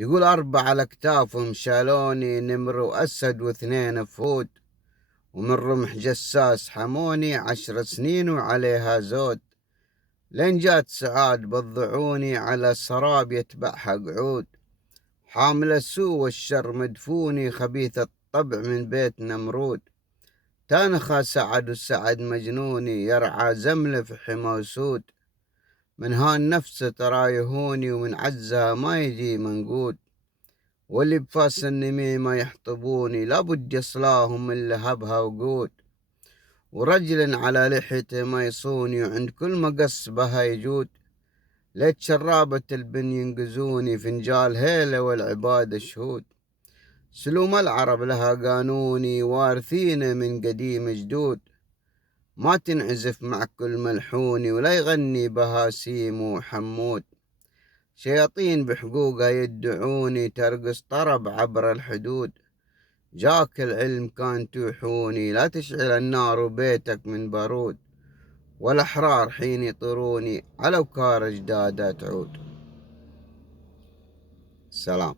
يقول 4 على كتافهم شالوني، نمر وأسد واثنين فهود، ومن رمح جساس حموني 10 سنين وعليها زود. لين جات سعاد بضعوني على سراب يتبعها قعود، حامل السوء والشر مدفوني خبيث الطبع من بيت نمرود. تانخى سعد والسعد مجنوني يرعى زمله في حمى وسود، من هان نفسه ترى يهوني ومن عزها ما يجي منقود. واللي بفاس النميمة يحطبوني لابد يصلاهم من لهبها وقود، ورجل على لحيته ما يصوني وعند كل مقص بها يجود. ليت شرابة البن ينقزوني فنجال هيلة والعبادة شهود. سلوم العرب لها قانوني وارثينه من قديم جدود، ما تنعزف مع كل ملحوني ولا يغني بها سيم وحمود. شياطين بحقوقها يدعوني ترقص طرب عبر الحدود، جاك العلم كان توحوني لا تشعل النار بيتك من بارود. والأحرار حين يطروني على وكار أجدادها تعود. سلام.